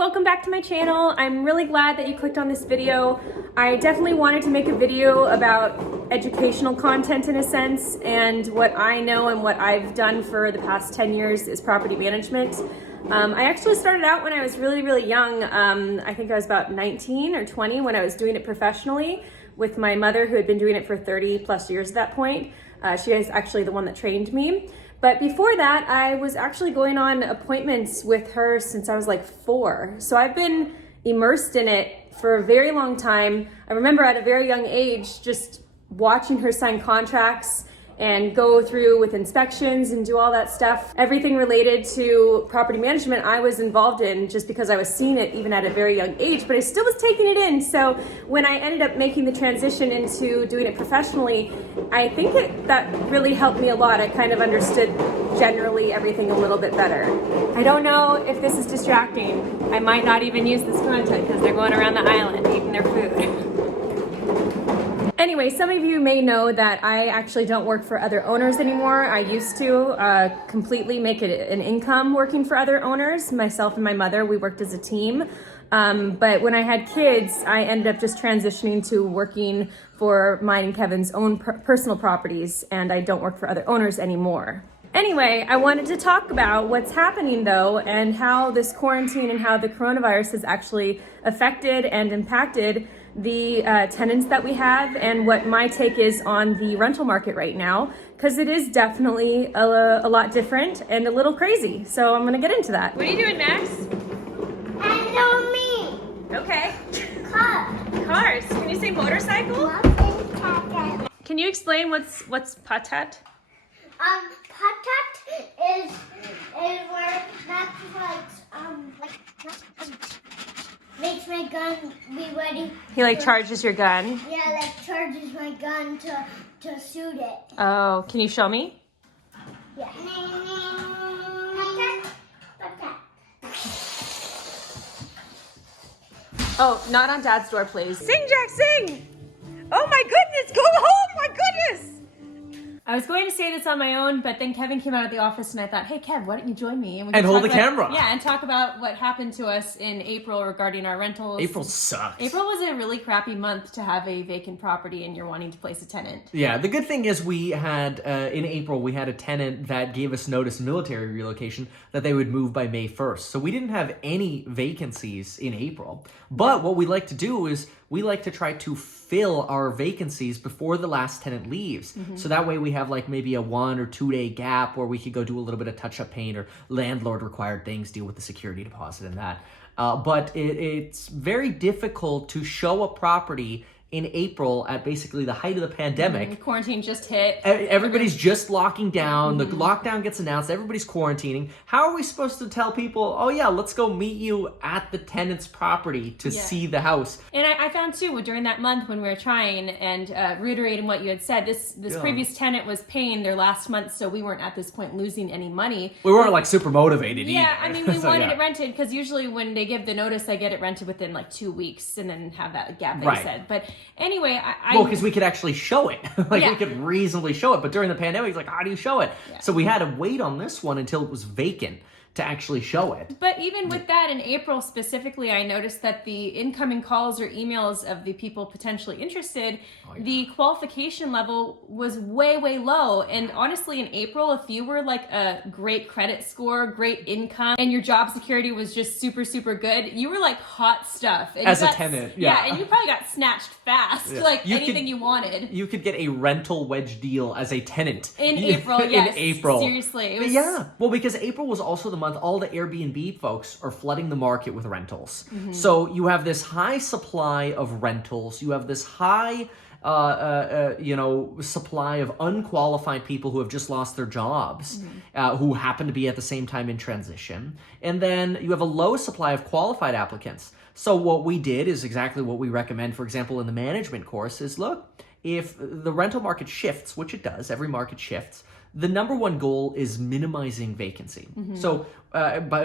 welcome back to my channel. I'm really glad that you clicked on this video. I definitely wanted to make a video about educational content in a sense, and what I know and what I've done for the past 10 years is property management. I actually started out when I was really young. I think I was about 19 or 20 when I was doing it professionally with my mother, who had been doing it for 30 plus years at that point. She is actually the one that trained me. But before that, I was actually going on appointments with her since I was like 4. So I've been immersed in it for a very long time. I remember at a very young age, just watching her sign contracts and go through with inspections and do all that stuff. Everything related to property management I was involved in just because I was seeing it even at a very young age, but I still was taking it in. So when I ended up making the transition into doing it professionally, I think that really helped me a lot. I kind of understood generally everything a little bit better. I don't know if this is distracting. I might not even use this content because they're going around the island eating their food. Anyway, some of you may know that I actually don't work for other owners anymore. I used to completely make it an income working for other owners. Myself and my mother, we worked as a team. But when I had kids, I ended up just transitioning to working for mine and Kevin's own personal properties, and I don't work for other owners anymore. Anyway, I wanted to talk about what's happening though, and how this quarantine and how the coronavirus has actually affected and impacted the tenants that we have, and what my take is on the rental market right now, because it is definitely a lot different and a little crazy. So I'm gonna get into that. What are you doing, Max? I know me. Okay. Cars. Can you say motorcycle? Can you explain what's patat? Patat is where Max makes my gun be ready. He charges your gun? Yeah, charges my gun to shoot it. Oh, can you show me? Yeah. Patat. Oh, not on Dad's door, please. Sing, Jack, sing! Oh my goodness, go home, my goodness! I was going to say this on my own, but then Kevin came out of the office and I thought, hey Kev, why don't you join me? And hold the camera. Yeah, and talk about what happened to us in April regarding our rentals. April sucked. April was a really crappy month to have a vacant property and you're wanting to place a tenant. Yeah, the good thing is we had, in April, we had a tenant that gave us notice military relocation that they would move by May 1st. So we didn't have any vacancies in April. But what we like to do is we like to try to fill our vacancies before the last tenant leaves. Mm-hmm. So that way we have maybe a 1 or 2 day gap where we could go do a little bit of touch-up paint or landlord required things, deal with the security deposit and that. But it's very difficult to show a property in April at basically the height of the pandemic. Quarantine just hit. Everybody's just locking down. The lockdown gets announced. Everybody's quarantining. How are we supposed to tell people, oh yeah, let's go meet you at the tenant's property to see the house? And I found too, during that month when we were trying and reiterating what you had said, this previous tenant was paying their last month, so we weren't at this point losing any money. We weren't super motivated either. Yeah, I mean, we wanted it rented because usually when they give the notice, I get it rented within 2 weeks and then have that gap that you said. But anyway, well, because we could actually show it. We could reasonably show it. But during the pandemic, it's how do you show it? Yeah. So we had to wait on this one until it was vacant to actually show it. But even with that, in April specifically, I noticed that the incoming calls or emails of the people potentially interested, the qualification level was way low. And honestly, in April, if you were a great credit score, great income, and your job security was just super good, you were hot stuff. And as a tenant, yeah. And you probably got snatched fast, anything you wanted. You could get a rental wedge deal as a tenant. In April, yes. In April. Seriously. It was... Yeah. Well, because April was also the month all the Airbnb folks are flooding the market with rentals. Mm-hmm. So you have this high supply of rentals. You have this high supply of unqualified people who have just lost their jobs, who happen to be at the same time in transition. And then you have a low supply of qualified applicants. So what we did is exactly what we recommend, for example, in the management course is, look, if the rental market shifts, which it does, every market shifts, the number one goal is minimizing vacancy. Mm-hmm. So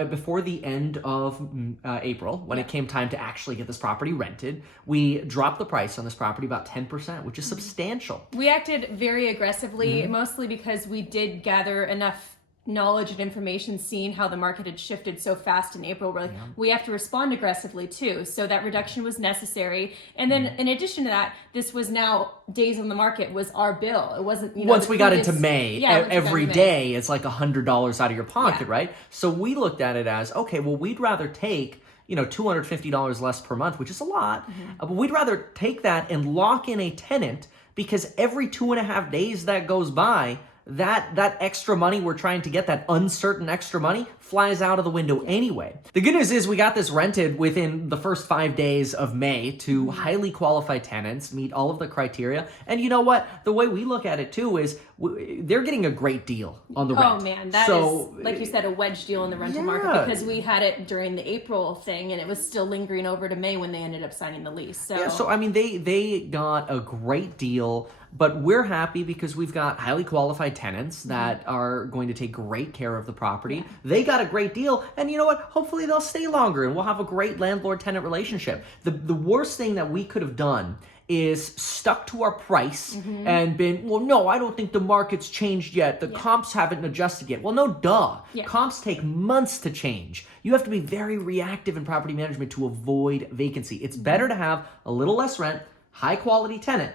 before the end of April, when it came time to actually get this property rented, we dropped the price on this property about 10%, which is substantial. We acted very aggressively, mostly because we did gather enough knowledge and information, seeing how the market had shifted so fast in April, we're like, we have to respond aggressively too. So that reduction was necessary. And then in addition to that, this was now days on the market was our bill. It wasn't, once we got into May, every May. day it's like $100 out of your pocket, Yeah. right? So we looked at it as, okay, well, we'd rather take, $250 less per month, which is a lot, but we'd rather take that and lock in a tenant, because every 2.5 days that goes by, that extra money we're trying to get, that uncertain extra money, flies out of the window anyway. The good news is we got this rented within the first 5 days of May to highly qualified tenants, meet all of the criteria. And you know what? The way we look at it too is they're getting a great deal on the rent. Oh man, that is, like you said, a wedge deal in the rental market, because we had it during the April thing and it was still lingering over to May when they ended up signing the lease. So I mean, they got a great deal, but we're happy because we've got highly qualified tenants that are going to take great care of the property. They got a great deal, and you know what? Hopefully they'll stay longer and we'll have a great landlord-tenant relationship. The worst thing that we could have done is stuck to our price and been, well, no, I don't think the market's changed yet. The comps haven't adjusted yet. Well, no, duh. Comps take months to change. You have to be very reactive in property management to avoid vacancy. It's better to have a little less rent, high quality tenant,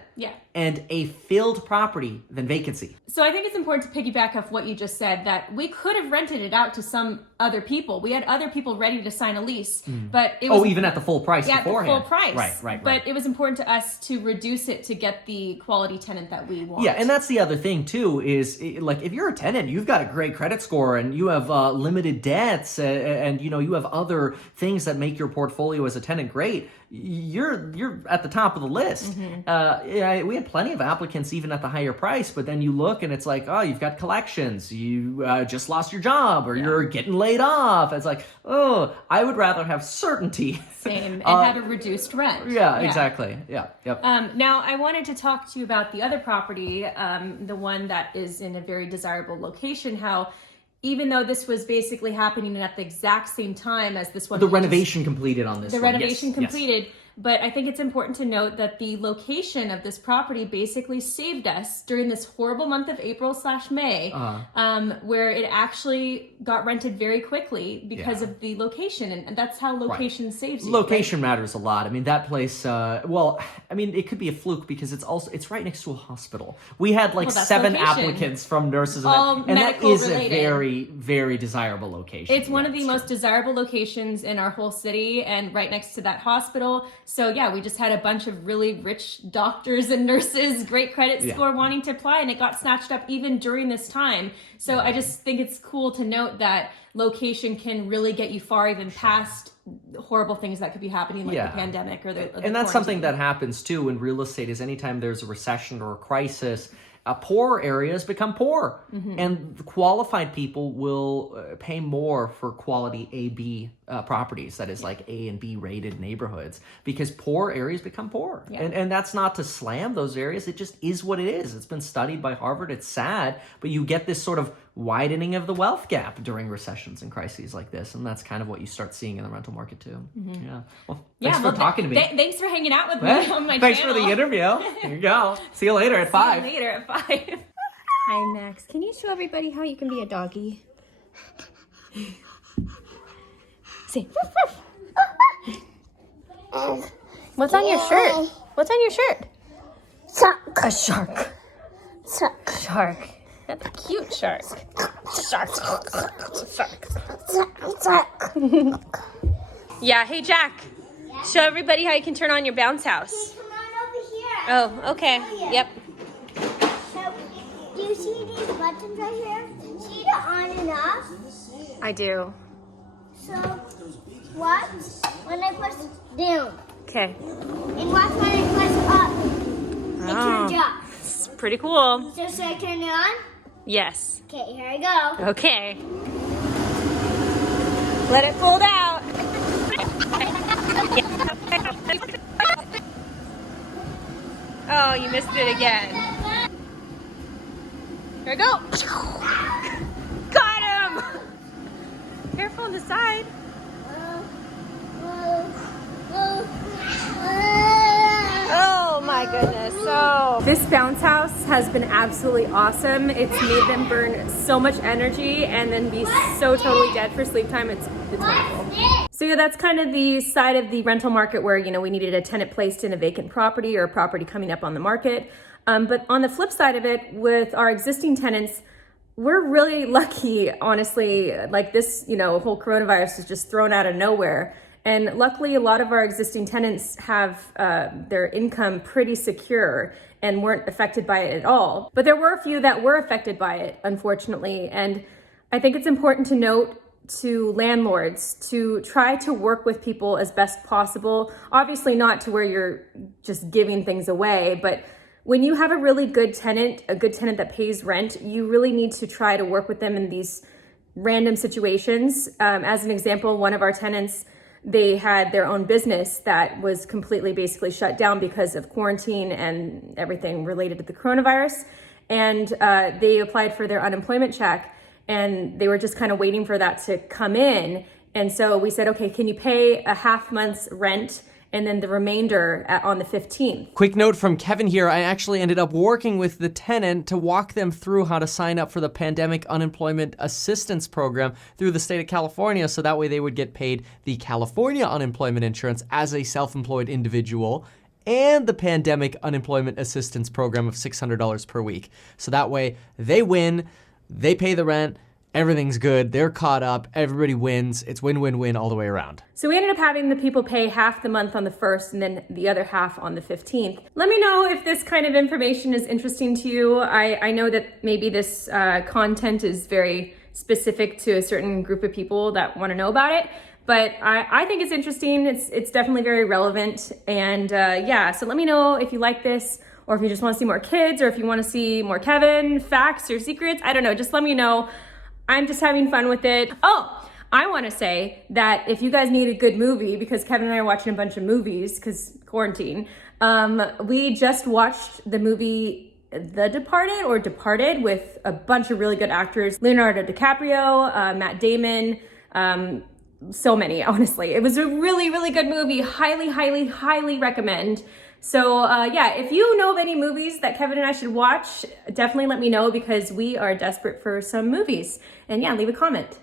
and a filled property than vacancy. So I think it's important to piggyback off what you just said, that we could have rented it out to some other people. We had other people ready to sign a lease, but it was even at the full price beforehand. At the full price. Right. But it was important to us to reduce it to get the quality tenant that we want. Yeah, and that's the other thing too, is like if you're a tenant, you've got a great credit score and you have limited debts and you have other things that make your portfolio as a tenant great, you're at the top of the list. We had plenty of applicants even at the higher price, but then you look and it's like, oh, you've got collections, you just lost your job, or you're getting laid off. It's like, oh, I would rather have certainty. Same, and have a reduced rent. Yeah, exactly. Yeah, yep. Now, I wanted to talk to you about the other property, the one that is in a very desirable location, how even though this was basically happening at the exact same time as this one. The renovation completed on this one. The renovation completed. Yes. But I think it's important to note that the location of this property basically saved us during this horrible month of April/May, where it actually got rented very quickly because of the location. And that's how location saves you. Location matters a lot. I mean, that place, it could be a fluke because it's right next to a hospital. We had 7 applicants from nurses, and that is a very, very desirable location. It's one of the most desirable locations in our whole city and right next to that hospital. So yeah, we just had a bunch of really rich doctors and nurses, great credit score wanting to apply, and it got snatched up even during this time. So I just think it's cool to note that location can really get you far even past horrible things that could be happening, like the pandemic or the and that's something that happens too in real estate, is anytime there's a recession or a crisis, poor areas become poor, and qualified people will pay more for quality A-B properties, that is like A and B rated neighborhoods, because poor areas become poor. And that's not to slam those areas, it just is what it is. It's been studied by Harvard. It's sad, but you get this sort of widening of the wealth gap during recessions and crises like this, and that's kind of what you start seeing in the rental market too. Well, thanks for talking to me. Thanks for hanging out with me on my Thanks channel. for the interview. Here you go. See you later at 5. See you later at 5. Hi, Max. Can you show everybody how you can be a doggy? See. What's on your shirt? What's on your shirt? Suck. A shark. Suck. Shark. That's a cute shark. Shark. Suck. Yeah, hey, Jack. Show everybody how you can turn on your bounce house. Come on over here. Oh, okay. Yep. So, do you see these buttons right here? See the on and off? I do. So, watch when I press down. Okay. And watch when I press up. It turns off. It's pretty cool. So, should I turn it on? Yes. Okay, here I go. Okay. Let it fold out. Oh, you missed it again. Here we go. Got him. Careful on the side. Oh my goodness. Oh This bounce house has been absolutely awesome. It's made them burn so much energy and then be so totally dead for sleep time. It's wonderful. So yeah, that's kind of the side of the rental market where, we needed a tenant placed in a vacant property or a property coming up on the market. But on the flip side of it, with our existing tenants, we're really lucky, honestly. Like this, whole coronavirus is just thrown out of nowhere. And luckily, a lot of our existing tenants have their income pretty secure and weren't affected by it at all. But there were a few that were affected by it, unfortunately. And I think it's important to note to landlords to try to work with people as best possible. Obviously not to where you're just giving things away, but when you have a really good tenant, a good tenant that pays rent, you really need to try to work with them in these random situations. As an example, one of our tenants, they had their own business that was completely basically shut down because of quarantine and everything related to the coronavirus. And they applied for their unemployment check and they were just kind of waiting for that to come in. And so we said, okay, can you pay a half month's rent and then the remainder on the 15th. Quick note from Kevin here. I actually ended up working with the tenant to walk them through how to sign up for the Pandemic Unemployment Assistance Program through the state of California, so that way they would get paid the California unemployment insurance as a self-employed individual and the Pandemic Unemployment Assistance Program of $600 per week. So that way they win, they pay the rent, everything's good, they're caught up, everybody wins. It's win-win-win all the way around. So we ended up having the people pay half the month on the 1st and then the other half on the 15th. Let me know if this kind of information is interesting to you. I know that maybe this content is very specific to a certain group of people that want to know about it, but I think it's interesting. It's definitely very relevant. And yeah, so let me know if you like this, or if you just want to see more kids, or if you want to see more Kevin, facts or secrets. I don't know, just let me know. I'm just having fun with it. Oh, I want to say that if you guys need a good movie, because Kevin and I are watching a bunch of movies because quarantine, we just watched the movie The Departed or Departed with a bunch of really good actors. Leonardo DiCaprio, Matt Damon, so many, honestly. It was a really, really good movie. Highly, highly, highly recommend. So yeah, if you know of any movies that Kevin and I should watch, definitely let me know because we are desperate for some movies. And yeah, leave a comment.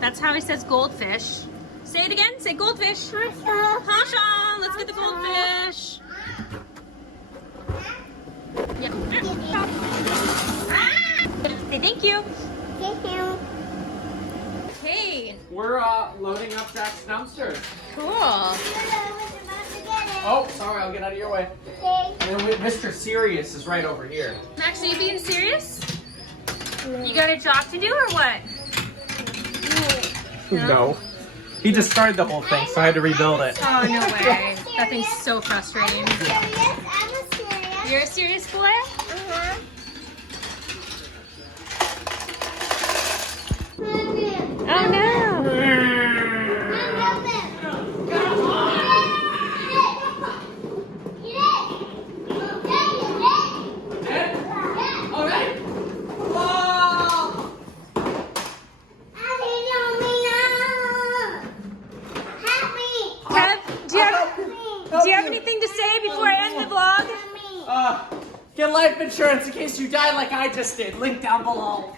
That's how he says goldfish. Say it again. Say goldfish. Hasha. Let's get the goldfish. Yep. Say thank you. Thank you. Okay. We're loading up Jack's dumpster. Cool. Oh, sorry, I'll get out of your way. Okay. And then Mr. Serious is right over here. Max, are you being serious? You got a job to do or what? No. He just started the whole thing, so I had to rebuild it. Oh, no way. That thing's so frustrating. I'm serious. You're a serious boy? Uh-huh. Oh, no. Do you have anything to say before I end the vlog? Get life insurance in case you die like I just did. Link down below.